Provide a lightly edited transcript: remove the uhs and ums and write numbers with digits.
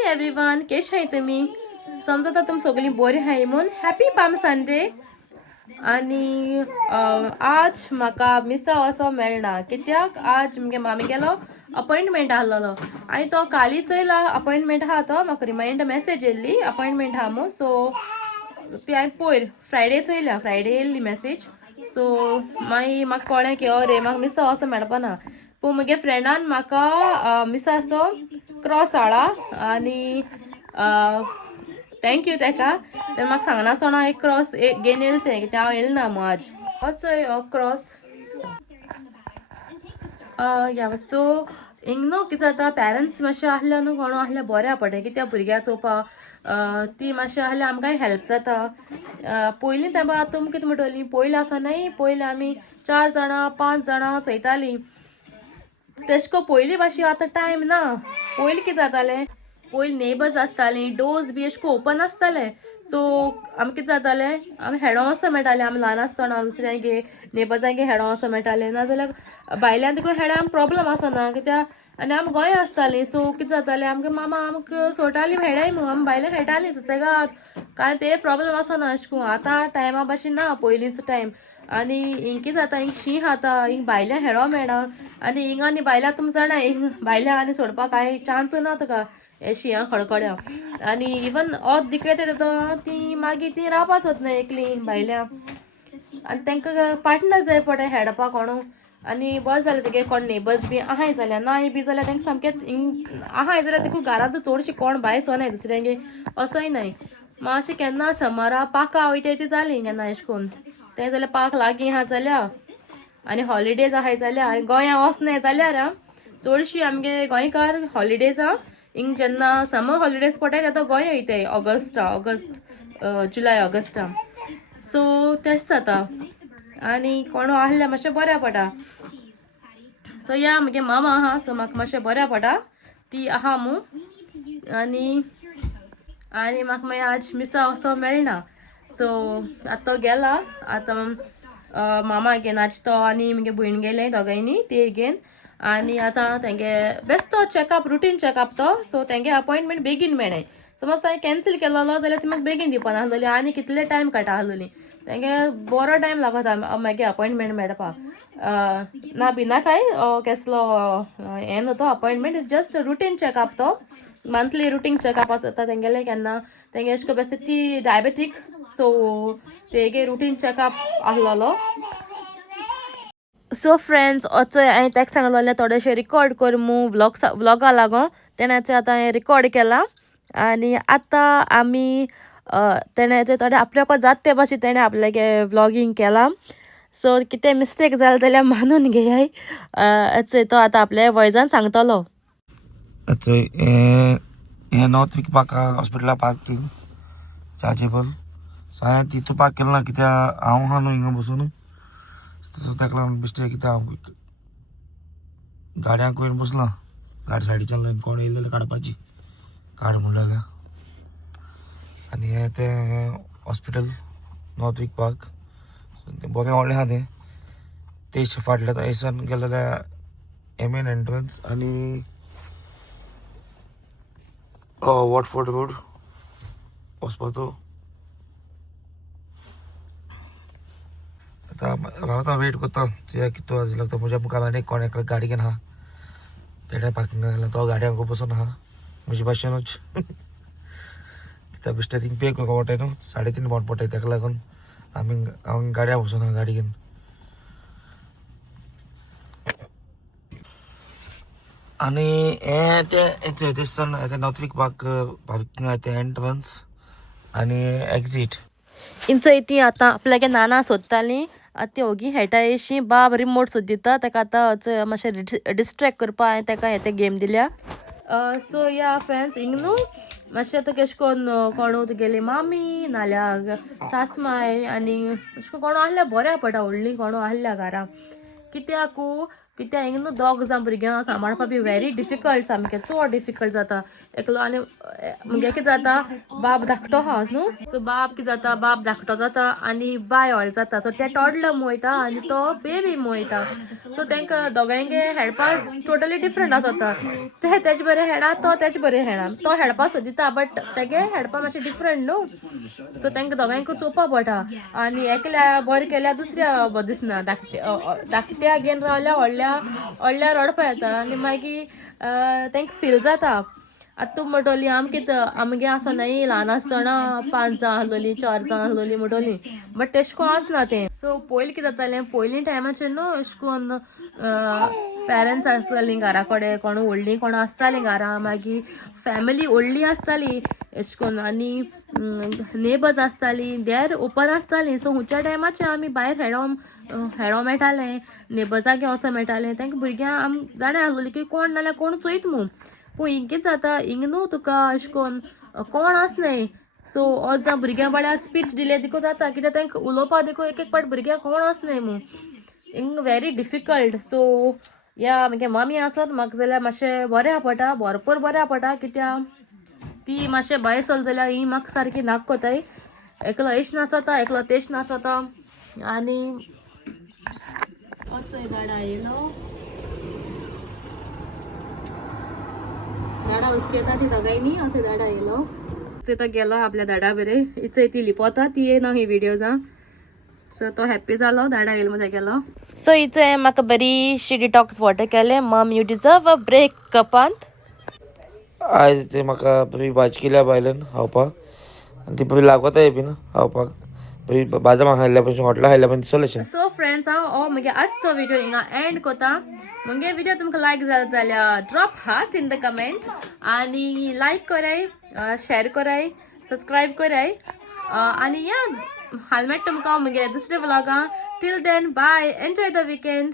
Hi everyone, केश हाय तुमी? समजता तुम सगळी बरी हाय म्हणून. Happy palm Sunday. आणि आज म्हाका मिसा असो मेळना कित्याक आज मगे मामी गेलो अपॉइंटमेंट आसलेलो आणि तो कालीच येयला अपॉइंटमेंट आहा तो म्हाका रिमाइंडर मेसेज येयल्ली अपॉइंटमेंट आहा म्हणून. सो ती हांवें पयर फ्रायडेच येयल्या, फ्रायडे येयल्ली मेसेज. सो मागीर म्हाका कळ्ळें की अरे म्हाका मिसा असो मेळपा ना. पूण म्हगे फ्रेंडान म्हाका मिसा असो क्रॉस हाडा आणि थँक्यू तेका. तर म्हाका सांगनासतना एक क्रॉस घेवन येयलें तें कित्याक हांव येयलें ना मग आज होचोय क्रॉस. या सो हिंग न्हू कितें जाता, पेरंट्स मातशें आहल्या न्हू कोणू आहल्यार बऱ्या पडटा कित्याक भुरग्यां चोवपा ती मातशें आहल्यार आमकांय हेल्प जाता. पयलीं तेंपा तुमकां कितें म्हणटलीं, पयलीं आसा न्हय, पयलीं आमी 4 जाणां 5 जाणां चयतालीं. तेशको पयलीं भाशेन आतां टायम ना. पयलीं कितें जातालें, पयलीं नेबर्स आसतालीं, डोर्स बी अशें ओपन आसताले. सो आमी कितें जातालें, आमी हेडों वचूं मेळटालें. आमी ल्हान आसतना दुसऱ्यांगे नेबर्सांगे हेडों वचूं मेळटालें. नाजाल्यार भायल्यान देखून हेड्यां प्रॉब्लम आसना कित्याक आनी आमी गोंय आसतालीं. सो कितें जातालें, आमगे मामा आमकां सोडटालीं हेडाय म्हणून आमी भायल्यान हेडटालीं सुसेगाद, कारण ते प्रॉब्लम आसना अशें करून. आतां टायमा भाशेन ना पयलींचो टायम. आनी हिंग कितें जाता, हिंग शीं खाता, हिंग भायल्यान हेडो मेळना. आनी हिंग आनी भायल्यान तुमकां जाणा, हिंग भायल्यान आनी सोडपाक कांय चान्स ना तुका हे शिंया खडखड्या. आनी इवन ओत दिकेत येता ती मागीर ती रावपा सोदना एकलीं भायल्या, आनी तांकां पार्टनर जाय पडटा हेडपा कोणू. आनी बस जालें तेगे कोण नेबर्स बी आहाय जाल्यार, नाय बी जाल्यार तांकां सामकें हिंग आहाय जाल्यार देखून घरांत चडशीं कोण भायर सोनाय दुसऱ्यांगे असोय नाय. मातशें केन्ना समरा पाका वयताय ती जालीं केन्ना अशें करून, तें जाल्यार पाक लागीं आहा जाल्यार आनी हॉलिडेज आहाय जाल्यार. आनी गोंया वचनाय जाल्यार चडशीं आमगे गोंयकार हॉलिडेजा हिंग जेन्ना समर हॉलिडेज पडटाय तेन्ना Goa वयताय August July Agusta. So तेश जाता. आनी कोणू आहल्यार मातशें बऱ्या पडटा. सो या म्हगे मामा आहा, सो म्हाका मातशें बऱ्या पडटा ती आहा मू. आनी म्हाका मागीर आज मिसा असो मेळना. सो आतां तो गेला, आतां मामा घेन आज तो आनी म्हगे भयण गेले दोगांयनी ते घेन. आनी आतां तेंगे बेस्ट तो चॅकअप, रुटीन चॅकअप तो. सो तेंगे अपॉइंटमेंट बेगीन मेळ्ळें. समज हांवें कॅन्सील केलोलो जाल्यार ती म्हाका बेगीन दिवपा नासलोली, आनी कितले टायम काडटा आसलोली. तेंगे बरो टायम लागता मागीर अपॉइंटमेंट मेळपाक. ना भिना काय केसलो हें न्हू तो अपॉइंटमेंट, जस्ट रुटीन चॅकअप तो. मंथली रुटीन चॅकअप आसता तेंगेले केन्ना. तेंगे अशें बेश्टें ती डायबेटीक, सो तेगे रुटीन चॅकअप आहलोलो. सो फ्रेंड्स, चोय हांवें ताका सांगलोलें थोडेशें रिकॉर्ड कर मू व्लॉगा लागोन. तेण्याचें आतां हांवें रिकॉर्ड केलां. आनी आतां आमी तेण्याचें थोडें आपल्याको जात ते भाशेन तेणें आपल्यागे व्लॉगींग केलां. सो कितें मिस्टेक जालें जाल्यार मानून घेयाय. चोय तो आतां आपल्या वॉयसान सांगतलो. चोय हें नॉर्थ वीक पार्क हॉस्पिटला पार्क केली चार्जेबल. सो हांवें तितू पार्क केलो ना कित्याक हांव आहा न्हू हिंगा बसून. सो ताका लागून बेश्टें कित्याक हांव गाडयांक वयर बसलां, गाडी सायडीच्यान लायन कोण येयलें जाल्यार काडपाची, काड म्हणलें. आनी हें तें हॉस्पिटल नॉर्थ वीक पार्क तें बरें व्हडलें आहा तें. तेच्या फाटल्या थंयसान गेले जाल्यार मेन एंट्रन्स आनी वॉटफोर्ड रोड वचपाचो. आतां रावता वेट करता चोया कितू वाज लागता. म्हज्या मुखार आनी कोण एकलो गाडी घेवन आहा, तेणें पार्किंगाक गेला तो गाडयांक बसून आहा म्हजे भाशेनूच. कित्याक बेश्टें थिंग पे करपा पडटाय न्हू, 3.5 पावंड पडटाय. ताका लागून हांव गाडयांक बसून आहा गाडी घेवन. आनी हें तें थंयसान नॉर्थ वीक पार्क पार्किंग तें एंट्रन्स आनी एक्झीट. इंचो ती आतां आपल्यागे नाना सोदतालीं, ती ओगी खेळटा अशी बाब रिमोट सोद दिता ताका. आतां मातशें डिस्ट्रॅक्ट करपा हांवें ताका हें गेम दिल्या. सो या फ्रेंड्स, हिंग न्हू मातशें तुका अशें करून कोणू तुगेली मामी नाल्यार सासमाय आनी अशें कोणू आहल्यार बऱ्या पडटा, व्हडलीं कोणू आहल्यार घरा. कित्याकू कित्याक हिंग न्हू दोग जाण भुरग्यां सांबाळपा बी व्हेरी डिफिकल्ट सामकें चड डिफिकल्ट जाता एकलो आनी म्हणजे कितें जाता बाब धाकटो आहा न्हू सो बाब कितें जाता बाब धाकटो जाता आनी बाय व्हड जाता सो ते टॉडलर मोयता आनी तो बेबी मोयता सो तांकां दोगांयगे हेळपाक टोटली डिफरंट आसता ते तेजे बरें खेळा तो तेजे बरें खेळा तो खेळपा सोदिता बट तेगे खेळपा मातशें डिफरंट न्हू सो तांकां दोगांयकूय चोवपा पडटा आनी एकल्या बरें केल्यार दुसऱ्या बरें दिसना धाकट्या घेवन रावल्या व्हडल्या रडपा येता आनी मागीर तांकां फील जाता आतां तूं म्हणटली आमगे आसो न्हय ल्हान आसतना 5 जाण आहलोलीं 4 जाण आहलोलीं म्हणटलीं बट तेश कोन आसना तें सो पयलीं कितें जातालें पयलीं टायमाचेर न्हू अशें करून पेरंट्स आसतालीं घरा कडेन कोण व्हडलीं कोण आसतालीं घरा मागीर फॅमिली व्हडली आसताली अशें करून आनी नेबर्स आसतालीं देर ओपन आसतालीं सो हुंच्या टायमाचेर आमी भायर खेळो मेळटालें नेबर्सांक घेवन वचों मेळटालें तांकां भुरग्यां आमी जाणा आहलोलीं की कोण नाल्यार कोण चोयत म्हूण पूण हिंग कितें जाता हिंग न्हू तुका अशें करून कोण आसनाय सो आज जावं भुरग्यां बाळ्या स्पीच दिलें देखून जाता कित्याक तांकां उलोवपा देखून एक पाट भुरग्यांक कोण आसनाय म्हूण हिंग व्हेरी डिफिकल्ट सो या म्हगे मम्मी आसत म्हाका जाल्यार मातशें बरें पडटा भरपूर बरें पडटा कित्याक ती मातशें भायर चल जाल्यार ही म्हाका सारकी नाक कोताय एकलो एश नाचता एकलो तेश नाचता आनी चोय दाडा येयलो दाडा उचकेता ती दोगांयनी चोय दाडा येयलो तो गेलो आपल्या दाडा बरें इचय ती लिपोता ती येना ही विडियोजां सो तो हॅप्पी जालो दाडा येयलो मध्ये गेलो सो इचय म्हाका बरीशी डिटॉक्स वॉटर केलें मम यू डिजर्व अ ब्रेक कपांत आयज ते म्हाका बरी भाजी केल्या भायल्यान खावपाक आनी ती बरी लागोताय बीन खावपाक बरी बाजारांत खायल्या भशेन हॉटेलां खायल्या भशेन चलशें सो फ्रेंड्स हांव म्हगे आजचो व्हिडिओ हिंगा एंड कोता म्हगे व्हिडिओ तुमकां लायक जालो जाल्यार drop heart in the comment आनी लायक कराय शेअर कराय सबस्क्राईब कराय आनी या हालमेट तुमकां म्हगे दुसरे व्लॉगां till then bye enjoy the weekend